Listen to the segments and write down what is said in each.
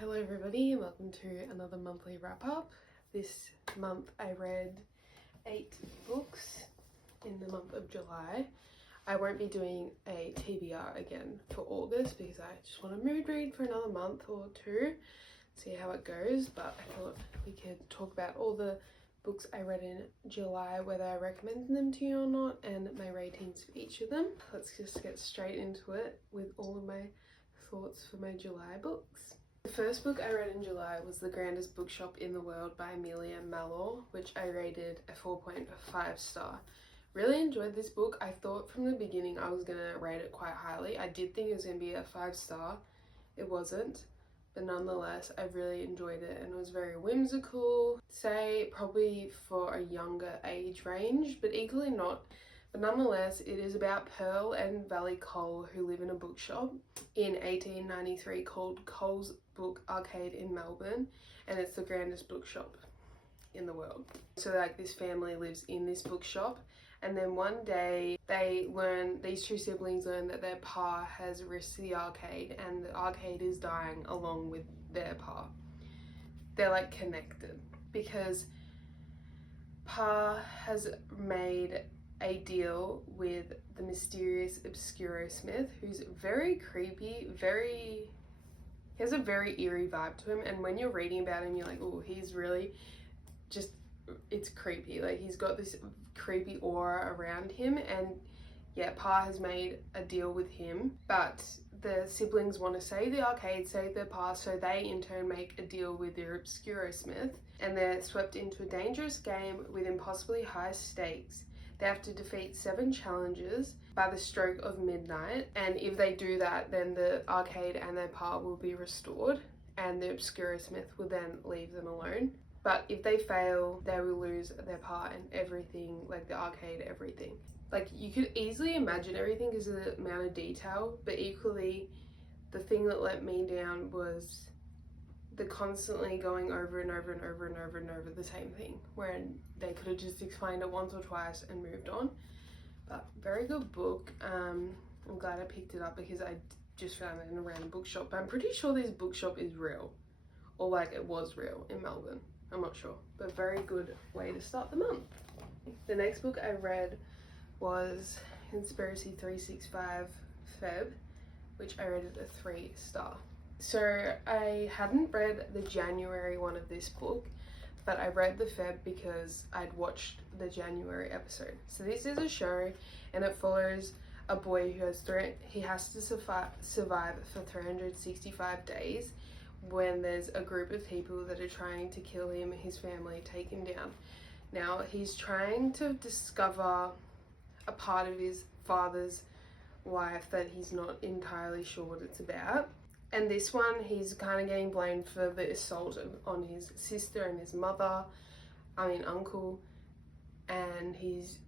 Hello everybody, and welcome to another monthly wrap up. This month I read 8 books in the month of July. I won't be doing a TBR again for August because I just want to mood read for another month or two, see how it goes, but I thought we could talk about all the books I read in July, whether I recommend them to you or not, and my ratings for each of them. Let's just get straight into it with all of my thoughts for my July books. The first book I read in July was The Grandest Bookshop in the World by Amelia Mallour, which I rated a 4.5 star. Really enjoyed this book. I thought from the beginning I was going to rate it quite highly. I did think it was going to be a 5 star. It wasn't, but nonetheless I really enjoyed it, and it was very whimsical. Say probably for a younger age range, but equally not. But nonetheless, it is about Pearl and Valley Cole, who live in a bookshop in 1893 called Cole's Book Arcade in Melbourne, and it's the grandest bookshop in the world. So like this family lives in this bookshop, and then one day these two siblings learn that their pa has risked the arcade, and the arcade is dying along with their pa. They're like connected because pa has made a deal with the mysterious Obscurosmith, who's very creepy, he has a very eerie vibe to him, and when you're reading about him, you're like, oh, he's really just, it's creepy. Like, he's got this creepy aura around him, and yeah, pa has made a deal with him, but the siblings want to save the arcade, save their pa, so they in turn make a deal with their Obscurosmith, and they're swept into a dangerous game with impossibly high stakes. They have to defeat 7 challenges by the stroke of midnight, and if they do that, then the arcade and their pa will be restored, and the Obscurosmith will then leave them alone. But if they fail, they will lose their pa and everything, like the arcade, everything. Like, you could easily imagine everything because of the amount of detail, but equally, the thing that let me down was the constantly going over and over and over and over and over the same thing, where they could have just explained it once or twice and moved on. But very good book. I'm glad I picked it up because I just found it in a random bookshop, but I'm pretty sure this bookshop is real, or like it was real in Melbourne. I'm not sure, but very good way to start the month. The next book I read was Conspiracy 365 Feb, which I rated a 3 star. So I hadn't read the January one of this book, but I read the Feb because I'd watched the January episode. So this is a show, and it follows a boy who has to survive for 365 days when there's a group of people that are trying to kill him, his family, take him down. Now he's trying to discover a part of his father's life that he's not entirely sure what it's about. And this one, he's kind of getting blamed for the assault on his sister and his uncle, and he's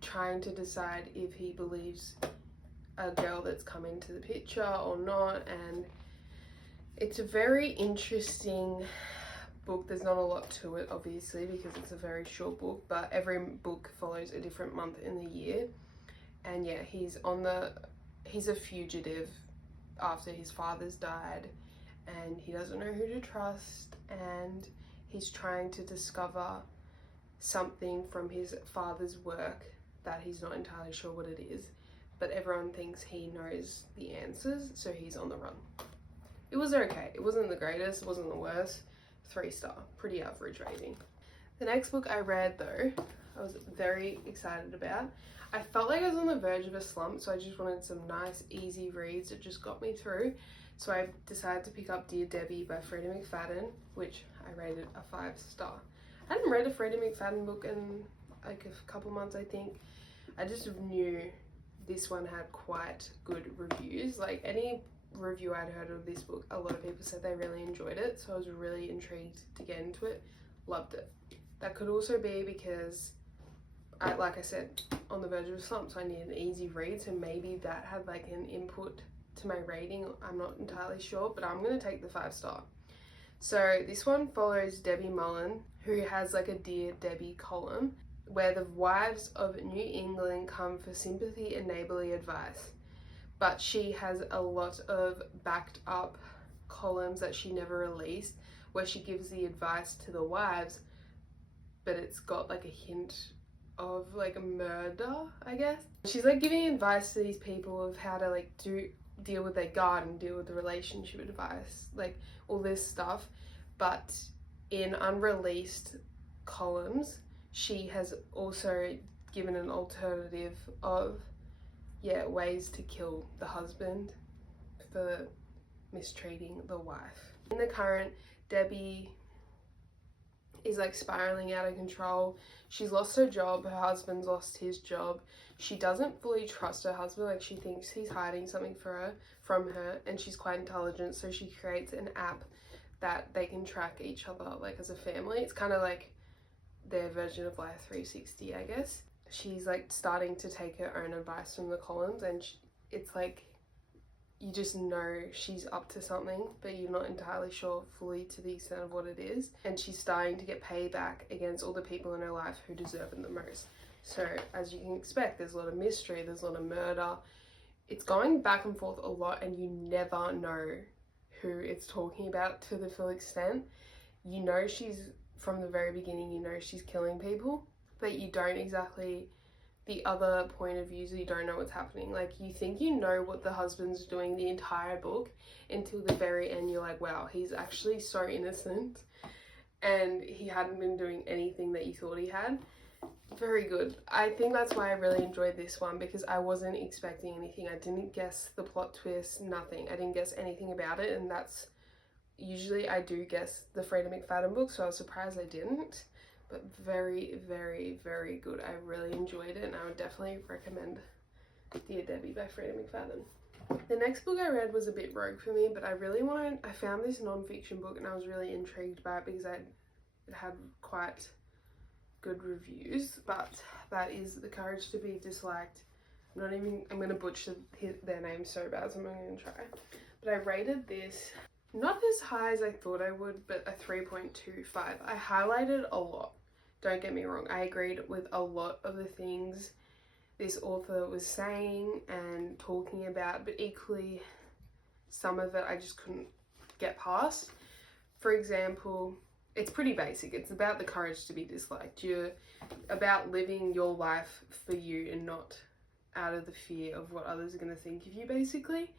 trying to decide if he believes a girl that's come into the picture or not. And it's a very interesting book. There's not a lot to it, obviously, because it's a very short book, but every book follows a different month in the year. And yeah, he's a fugitive after his father's died, and he doesn't know who to trust, and he's trying to discover something from his father's work that he's not entirely sure what it is, but everyone thinks he knows the answers, so he's on the run. It was okay. It wasn't the greatest, it wasn't the worst. 3 star, pretty average rating. The next book I read, though, I was very excited about. I felt like I was on the verge of a slump, so I just wanted some nice, easy reads that just got me through. So I decided to pick up Dear Debbie by Freida McFadden, which I rated a 5 star. I hadn't read a Freida McFadden book in like a couple months, I think. I just knew this one had quite good reviews. Like, any review I'd heard of this book, a lot of people said they really enjoyed it, so I was really intrigued to get into it. Loved it. That could also be because like I said, on the verge of a slump, so I need an easy read, so maybe that had like an input to my rating. I'm not entirely sure, but I'm gonna take the 5 star. So this one follows Debbie Mullen, who has like a Dear Debbie column where the wives of New England come for sympathy and neighborly advice, but she has a lot of backed up columns that she never released where she gives the advice to the wives, but it's got like a hint of like a murder, I guess. She's like giving advice to these people of how to like deal with their garden, deal with the relationship advice, like all this stuff. But in unreleased columns, she has also given an alternative of ways to kill the husband for mistreating the wife. In the current, Debbie is like spiraling out of control. She's lost her job, her husband's lost his job. She doesn't fully trust her husband, like she thinks he's hiding something from her, and she's quite intelligent, so she creates an app that they can track each other like as a family. It's kind of like their version of Life 360, I guess. She's like starting to take her own advice from the columns, and it's like you just know she's up to something, but you're not entirely sure fully to the extent of what it is. And she's starting to get payback against all the people in her life who deserve it the most. So as you can expect, there's a lot of mystery, there's a lot of murder. It's going back and forth a lot, and you never know who it's talking about to the full extent. You know she's, from the very beginning, you know she's killing people, but you don't exactly, the other point of view, so you don't know what's happening. Like, you think you know what the husband's doing the entire book until the very end. You're like, wow, he's actually so innocent, and he hadn't been doing anything that you thought he had. Very good. I think that's why I really enjoyed this one, because I wasn't expecting anything. I didn't guess the plot twist, nothing. I didn't guess anything about it, and that's usually I do guess the Freida McFadden book, so I was surprised I didn't. But very, very, very good. I really enjoyed it, and I would definitely recommend Dear Debbie by Freida McFadden. The next book I read was a bit rogue for me, but I found this non-fiction book, and I was really intrigued by it because it had quite good reviews. But that is The Courage to Be Disliked. I'm going to butcher their name so bad, so I'm not going to try. But I rated this not as high as I thought I would, but a 3.25. I highlighted a lot. Don't get me wrong, I agreed with a lot of the things this author was saying and talking about, but equally some of it I just couldn't get past. For example, it's pretty basic. It's about the courage to be disliked. You're about living your life for you and not out of the fear of what others are going to think of you, basically.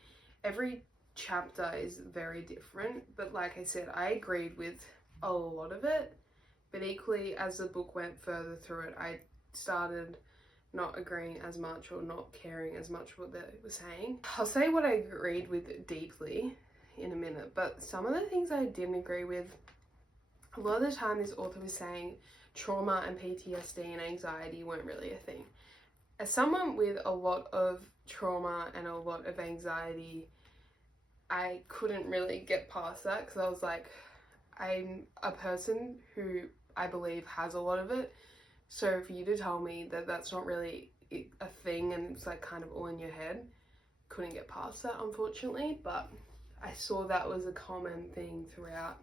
Every chapter is very different, but like I said, I agreed with a lot of it, but equally as the book went further through it, I started not agreeing as much or not caring as much what they were saying. I'll say what I agreed with deeply in a minute, but some of the things I didn't agree with, a lot of the time this author was saying trauma and PTSD and anxiety weren't really a thing. As someone with a lot of trauma and a lot of anxiety, I couldn't really get past that, because I was like, I'm a person who I believe has a lot of it, so for you to tell me that that's not really a thing and it's like kind of all in your head, couldn't get past that, unfortunately. But I saw that was a common thing throughout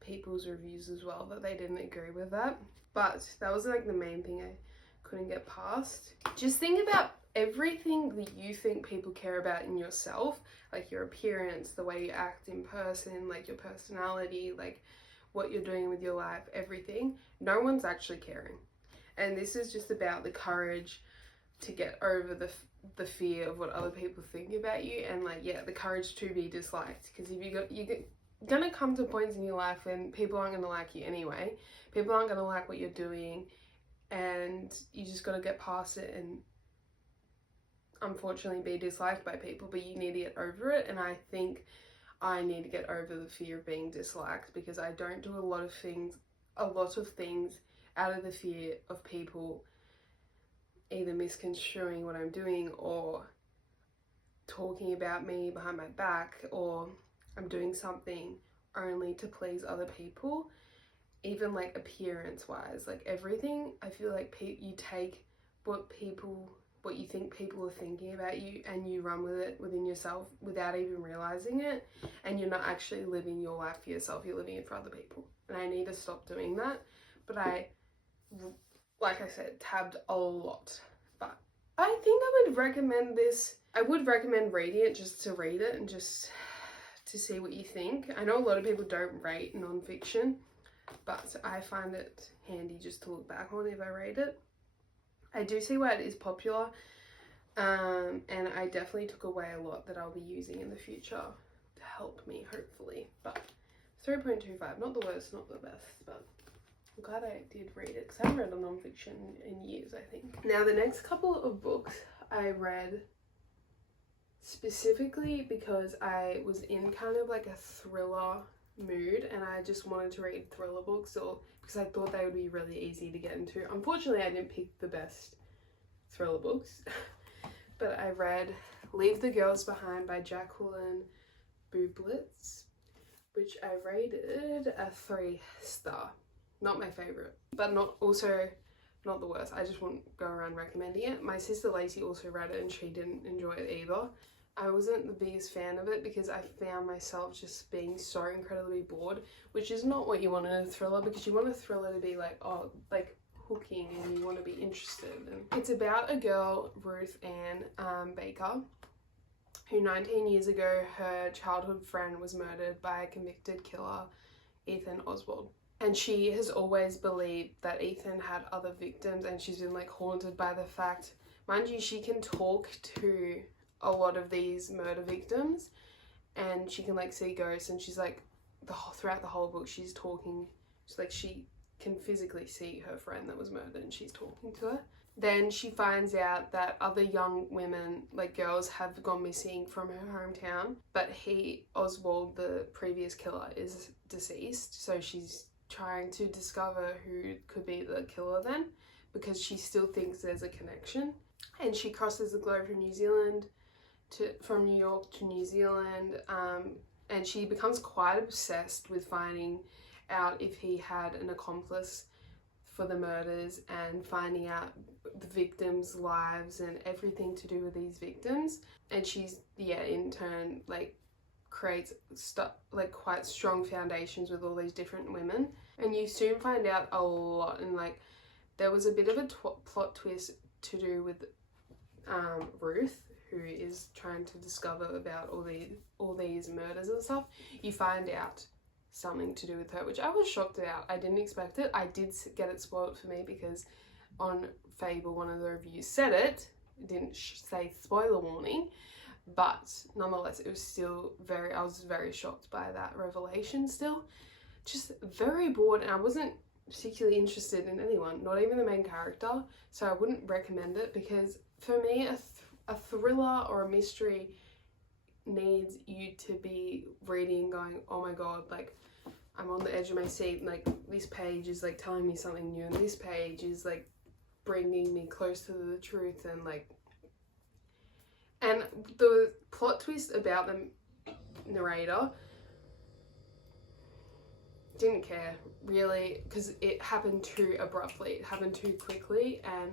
people's reviews as well, that they didn't agree with that. But that was like the main thing I couldn't get past. Just think about everything that you think people care about in yourself, like your appearance, the way you act in person, like your personality, like what you're doing with your life, everything. No one's actually caring. And this is just about the courage to get over the fear of what other people think about you, and like, yeah, the courage to be disliked. Because if you're gonna come to points in your life when people aren't gonna like you anyway. People aren't gonna like what you're doing, and you just gotta get past it and unfortunately be disliked by people, but you need to get over it. And I think I need to get over the fear of being disliked, because I don't do a lot of things out of the fear of people either misconstruing what I'm doing or talking about me behind my back, or I'm doing something only to please other people, even like appearance wise, like everything. I feel like you take what you think people are thinking about you, and you run with it within yourself without even realizing it, and you're not actually living your life for yourself, you're living it for other people. And I need to stop doing that. But I, like I said, tabbed a lot. But I think I would recommend this. I would recommend reading it just to read it and just to see what you think. I know a lot of people don't rate non-fiction, but I find it handy just to look back on if I rate it. I do see why it is popular, and I definitely took away a lot that I'll be using in the future to help me, hopefully. But 3.25, not the worst, not the best, but I'm glad I did read it because I haven't read a non-fiction in years, I think. Now, the next couple of books I read specifically because I was in kind of like a thriller mood and I just wanted to read thriller books, or because I thought they would be really easy to get into. Unfortunately, I didn't pick the best thriller books, but I read Leave the Girls Behind by Jacqueline Bublitz, which I rated a 3-star. Not my favorite, but not the worst. I just won't go around recommending it. My sister Lacey also read it and she didn't enjoy it either. I wasn't the biggest fan of it because I found myself just being so incredibly bored, which is not what you want in a thriller, because you want a thriller to be like, oh, like hooking, and you want to be interested. And it's about a girl, Ruth Ann Baker, who 19 years ago, her childhood friend was murdered by a convicted killer, Ethan Oswald. And she has always believed that Ethan had other victims, and she's been like haunted by the fact, mind you, she can talk to a lot of these murder victims and she can like see ghosts, and she's like throughout the whole book she's talking, she's like she can physically see her friend that was murdered and she's talking to her. Then she finds out that other young women, like girls, have gone missing from her hometown, but Oswald, the previous killer, is deceased, so she's trying to discover who could be the killer then, because she still thinks there's a connection. And she crosses the globe from New Zealand from New York to New Zealand, and she becomes quite obsessed with finding out if he had an accomplice for the murders and finding out the victims' lives and everything to do with these victims. And she's, in turn, like creates like quite strong foundations with all these different women, and you soon find out a lot. And like there was a bit of a plot twist to do with Ruth, who is trying to discover about all these murders and stuff. You find out something to do with her, which I was shocked about. I didn't expect it. I did get it spoiled for me because on Fable, one of the reviews said it didn't say spoiler warning, but nonetheless it was still I was very shocked by that revelation. Still just very bored, and I wasn't particularly interested in anyone, not even the main character, so I wouldn't recommend it, because for me a thriller or a mystery needs you to be reading going, oh my god, like I'm on the edge of my seat, and like this page is like telling me something new, and this page is like bringing me close to the truth, and like, and the plot twist about the narrator, didn't care really, because it happened too abruptly, it happened too quickly, and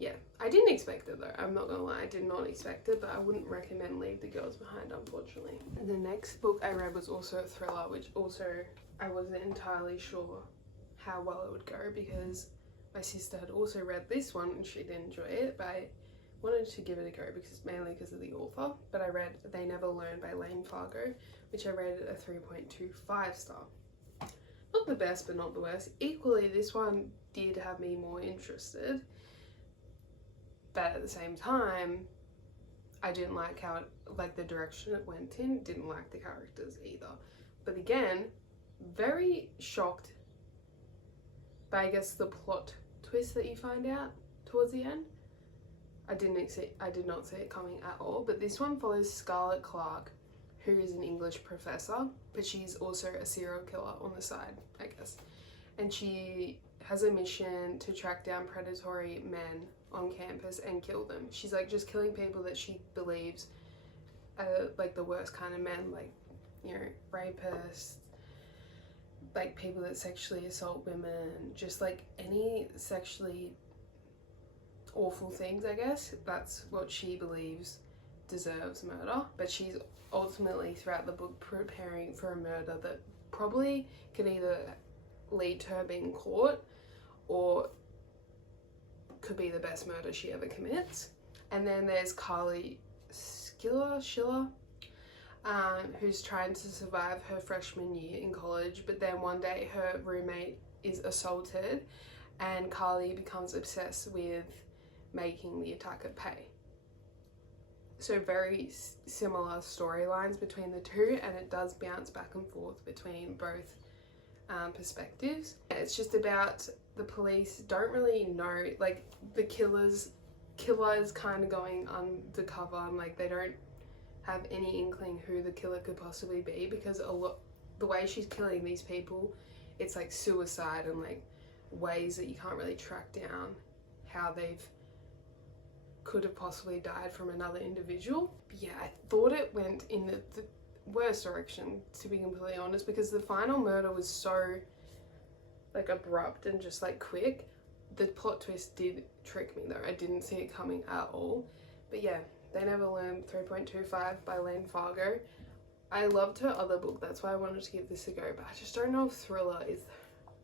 yeah, I didn't expect it though, I'm not gonna lie, I did not expect it, but I wouldn't recommend Leave the Girls Behind, unfortunately. And the next book I read was also a thriller, which also I wasn't entirely sure how well it would go, because my sister had also read this one and she didn't enjoy it, but I wanted to give it a go mainly because of the author. But I read They Never Learn by Lane Fargo, which I rated a 3.25 star. Not the best, but not the worst. Equally, this one did have me more interested, but at the same time, I didn't like how the direction it went in, didn't like the characters either. But again, very shocked by, I guess, the plot twist that you find out towards the end. I did not see it coming at all. But this one follows Scarlett Clark, who is an English professor, but she's also a serial killer on the side, I guess. And she has a mission to track down predatory men on campus and kill them. She's like just killing people that she believes are like the worst kind of men, like, you know, rapists, like people that sexually assault women, just like any sexually awful things, I guess. That's what she believes deserves murder. But she's ultimately throughout the book preparing for a murder that probably could either lead to her being caught or could be the best murder she ever commits. And then there's Carly Schiller. who's trying to survive her freshman year in college, but then one day her roommate is assaulted and Carly becomes obsessed with making the attacker pay. So very similar storylines between the two, and it does bounce back and forth between both perspectives. It's just about the police don't really know, like the killer is kind of going undercover, and like they don't have any inkling who the killer could possibly be, because the way she's killing these people, it's like suicide and like ways that you can't really track down how they've could have possibly died from another individual. But yeah, I thought it went in the worst direction, to be completely honest, because the final murder was so like abrupt and just like quick. The plot twist did trick me though. I didn't see it coming at all. But yeah, They Never Learn 3.25 by Lane Fargo. I loved her other book, that's why I wanted to give this a go, but I just don't know if thriller is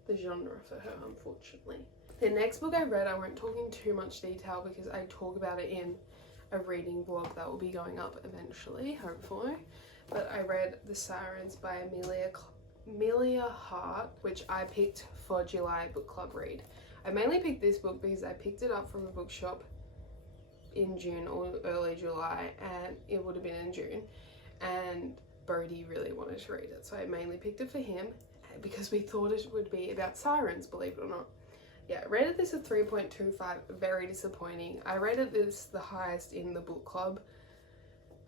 the genre for her, unfortunately. The next book I read, I won't talk in too much detail because I talk about it in a reading vlog that will be going up eventually, hopefully. But I read The Sirens by Amelia Hart, which I picked for July book club read. I mainly picked this book because I picked it up from a bookshop in June or early July, and it would have been in June, and Bodhi really wanted to read it, so I mainly picked it for him because we thought it would be about sirens, believe it or not. Yeah, I rated this a 3.25, very disappointing. I rated this the highest in the book club.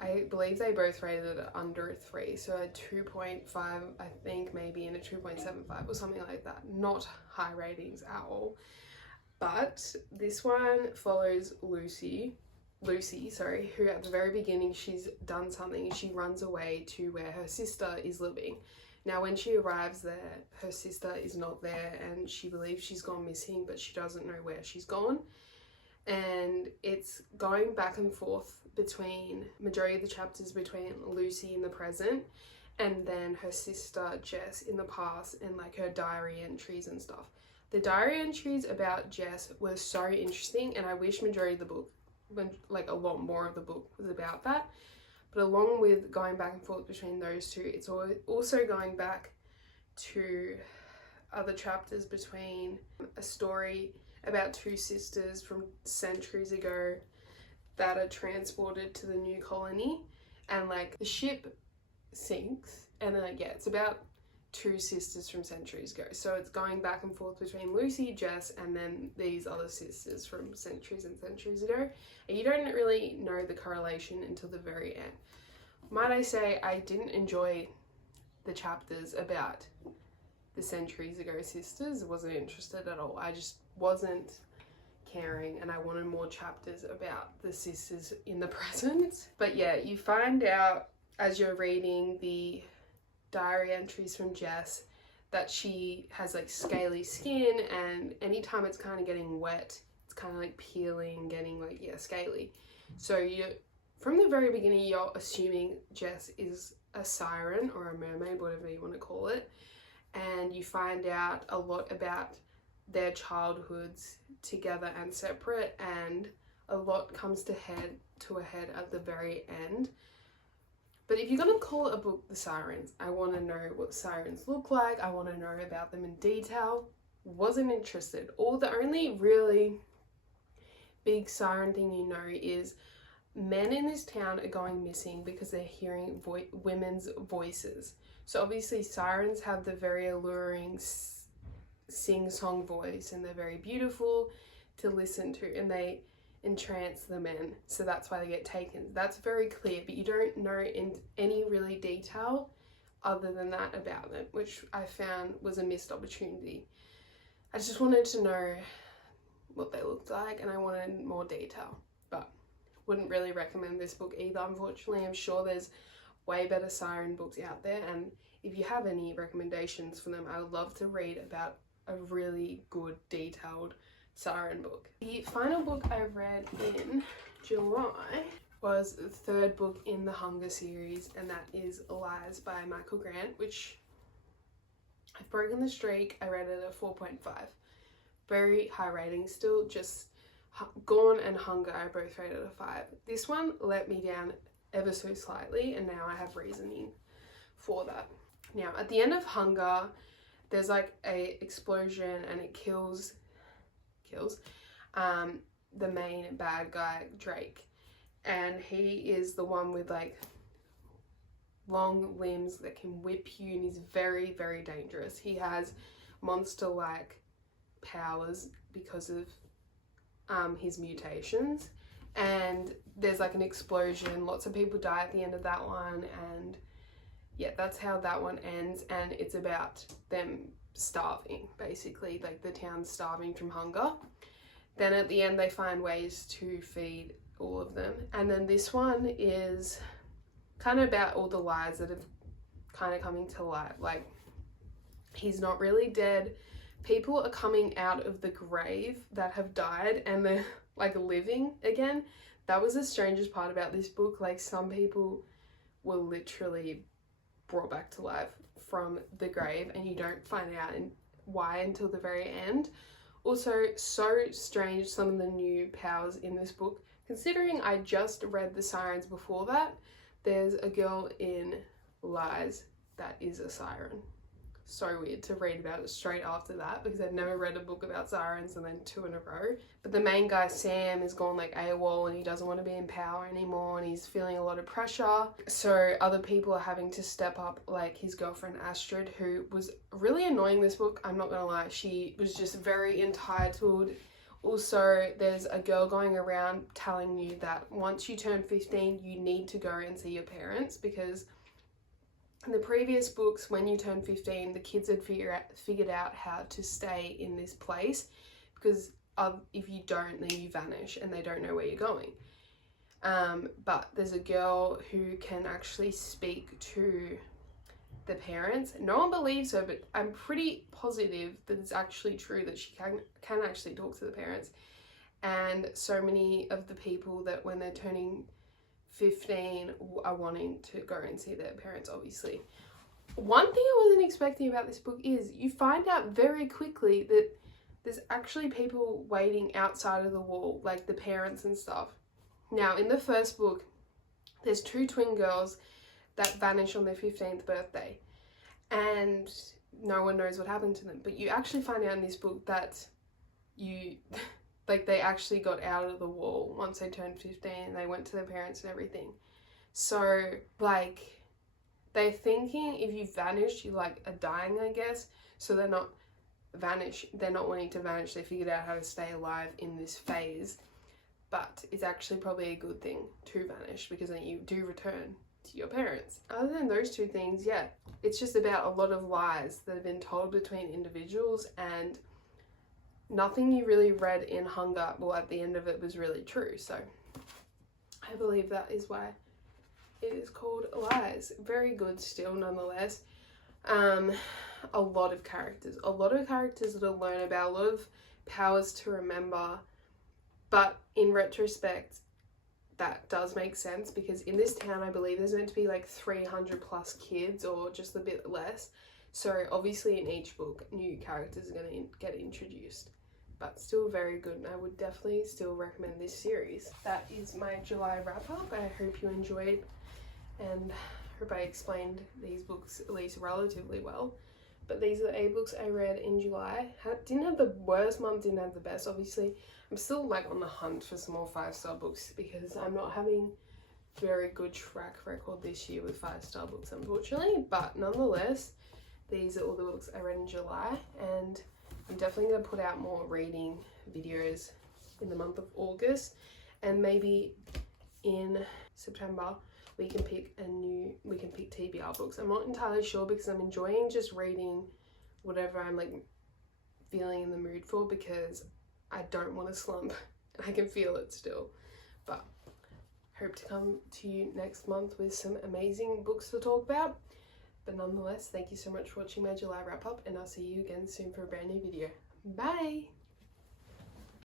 I believe they both rated it under a 3, so a 2.5 I think maybe, and a 2.75 or something like that. Not high ratings at all. But this one follows Lucy, who at the very beginning she's done something and she runs away to where her sister is living. Now when she arrives there, her sister is not there and she believes she's gone missing, but she doesn't know where she's gone. And it's going back and forth between, majority of the chapters between Lucy in the present and then her sister Jess in the past, and like her diary entries and stuff. The diary entries about Jess were so interesting, and I wish majority of the book, like a lot more of the book was about that. But along with going back and forth between those two, it's also going back to other chapters between a story about two sisters from centuries ago that are transported to the new colony, and like the ship sinks, and then like, yeah, it's about two sisters from centuries ago. So it's going back and forth between Lucy, Jess, and then these other sisters from centuries and centuries ago. And you don't really know the correlation until the very end. Might I say, I didn't enjoy the chapters about the centuries ago sisters. Wasn't interested at all. I just wasn't caring, and I wanted more chapters about the sisters in the present. But yeah, you find out as you're reading the diary entries from Jess that she has like scaly skin, and anytime it's kind of getting wet, it's kind of like peeling, getting like, yeah, scaly. So you, from the very beginning, you're assuming Jess is a siren or a mermaid, whatever you want to call it, and you find out a lot about their childhoods together and separate, and a lot comes to a head at the very end. But if you're going to call a book The Sirens, I want to know what sirens look like. I want to know about them in detail. Wasn't interested. The only really big siren thing you know is men in this town are going missing because they're hearing women's voices. So obviously sirens have the very alluring sing-song voice, and they're very beautiful to listen to, and they entrance the men, so that's why they get taken. That's very clear, but you don't know in any really detail other than that about them, which I found was a missed opportunity. I just wanted to know what they looked like, and I wanted more detail, but wouldn't really recommend this book either, unfortunately. I'm sure there's way better siren books out there, and if you have any recommendations for them, I would love to read about a really good detailed siren book. The final book I read in July was the third book in the Hunger series, and that is Lies by Michael Grant, which I've broken the streak. I rated it a 4.5. Very high rating still. Just Gone and Hunger I both rated a 5. This one let me down ever so slightly, and now I have reasoning for that. Now, at the end of Hunger, there's like a explosion and it kills the main bad guy, Drake. And he is the one with like long limbs that can whip you, and he's very, very dangerous. He has monster-like powers because of his mutations. And there's like an explosion, lots of people die at the end of that one, and yeah, that's how that one ends. And it's about them starving, basically, like the town's starving from hunger. Then at the end they find ways to feed all of them. And then this one is kind of about all the lies that have kind of coming to light. Like, he's not really dead, people are coming out of the grave that have died and they're like living again. That was the strangest part about this book. Like, some people were literally brought back to life from the grave, and you don't find out why until the very end. Also, so strange, some of the new powers in this book, considering I just read The Sirens before that. There's a girl in Lies that is a siren. So weird to read about it straight after that, because I'd never read a book about sirens and then 2 in a row. But the main guy, Sam, is gone like AWOL, and he doesn't want to be in power anymore, and he's feeling a lot of pressure. So other people are having to step up, like his girlfriend Astrid, who was really annoying this book, I'm not gonna lie. She was just very entitled. Also, there's a girl going around telling you that once you turn 15, you need to go and see your parents, because in the previous books, when you turn 15, the kids had figured out how to stay in this place, because if you don't, then you vanish and they don't know where you're going. But there's a girl who can actually speak to the parents. No one believes her, but I'm pretty positive that it's actually true that she can actually talk to the parents. And so many of the people that when they're turning 15 are wanting to go and see their parents, obviously. One thing I wasn't expecting about this book is you find out very quickly that there's actually people waiting outside of the wall, like the parents and stuff. Now, in the first book, there's 2 twin girls that vanish on their 15th birthday, and no one knows what happened to them. But you actually find out in this book that they actually got out of the wall once they turned 15 and they went to their parents and everything. So, like, they're thinking if you vanish, you like are dying, I guess. So they're not wanting to vanish. They figured out how to stay alive in this phase. But it's actually probably a good thing to vanish, because then you do return to your parents. Other than those 2 things, yeah, it's just about a lot of lies that have been told between individuals, and nothing you really read in Hunger, well, at the end of it, was really true. So I believe that is why it is called Lies. Very good still, nonetheless. A lot of characters to learn about, a lot of powers to remember. But in retrospect, that does make sense, because in this town, I believe there's meant to be like 300 plus kids, or just a bit less. So obviously in each book, new characters are going to get introduced. But still very good, and I would definitely still recommend this series. That is my July wrap up. I hope you enjoyed, and hope I explained these books at least relatively well. But these are the 8 books I read in July. Didn't have the worst month, didn't have the best, obviously. I'm still like on the hunt for some more 5-star books, because I'm not having very good track record this year with 5-star books, unfortunately. But nonetheless, these are all the books I read in July, and I'm definitely going to put out more reading videos in the month of August, and maybe in September we can pick TBR books. I'm not entirely sure, because I'm enjoying just reading whatever I'm like feeling in the mood for, because I don't want to slump, and I can feel it still. But hope to come to you next month with some amazing books to talk about. But nonetheless, thank you so much for watching my July wrap up, and I'll see you again soon for a brand new video. Bye!